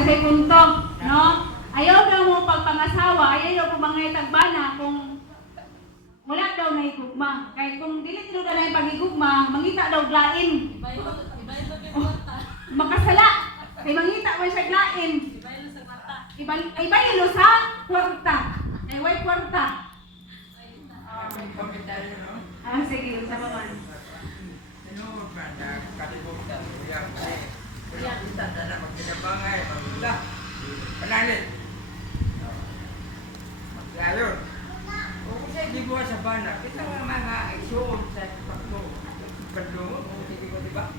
Kasi punto, no? Ayaw daw mo pagpangasawa, ayaw daw po mga itagbana kung wala daw na igugma. Kaya kung dili tino na yung pagigugma, mangita daw glain. Makasala. Kaya mangita mo siya glain. Ibaylo sa kwarta. Kaya way kwarta. Sige, sa man. Kita na magkinabangay, magula, panalit. Maglayon. Kung sa'yo di buwa sa bana, kita nga mga isuon sa paglo. Paglo, hindi ko diba?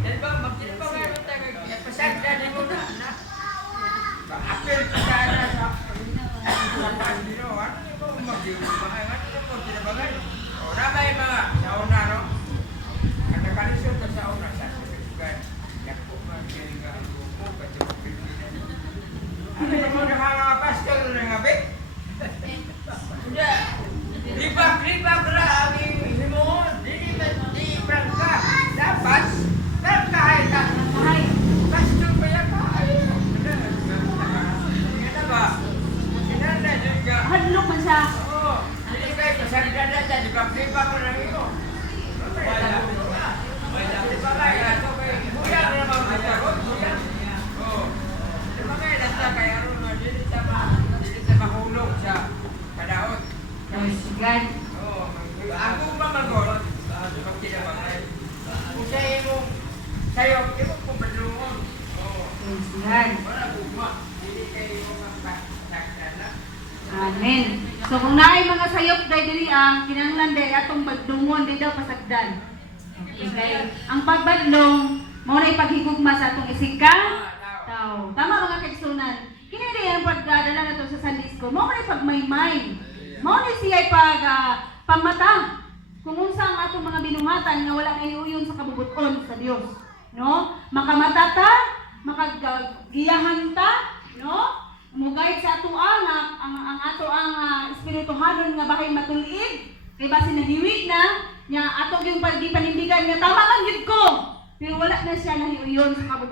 Dahil ba, magkinabangay mo tayo, pasagda di mo na. Apel ka na sa pandino. Ano yung ba magkinabangay? Ano yung magkinabangay? O, ramay mga sa una, no? Ang nakalisod ka sa una, sa sumigan. Ano mo nakakapas ka ng gabi? Lipa ra ang himon. Di prangka. Dapat kahit pasto pa yan ka. Ano ba? Sinanda juga. Hadlok man siya. Oo. Hindi kayo pasagda na dyan. Lipa ko ng iyo. Wala. Lipa kaya. Buyang naman magkaroon. Buyang. Oo. Lipa kaya nasa kaya ron. Dili sa mahulog siya. Kadaot. Sigan. Oo. Ako ba magorot? Pag kinabangay. Kung sa'yo mong sayo, imo kung balungon. Oo. Sigan. Wala bugma. Dili kayo mga pasagda na. Amen. So kung naay mga sayop day diri ang kinahanglan day atong bagdungon day daw pasagdan. Okay. Ang pagbadlong mao na paghigugma sa atong isika. Tao. Tama mga kaigsunan. Kini day ang pagdadala nato sa Sunday School. Mao na pagmaymay. Mao ni siya pamata. Kung unsa ang atong mga binuhatan nga wala na iuyon sa kabubuton sa Dios, no? Makamata ta, makagiyahan ta, no? Mugayt sa ato ang ato ang espirituhanon nga bahay matulid. Kay base nahiwig na nya ato yung panindigan nga tama man gid ko. Pero wala na siya nahiuyon sa kabubuton.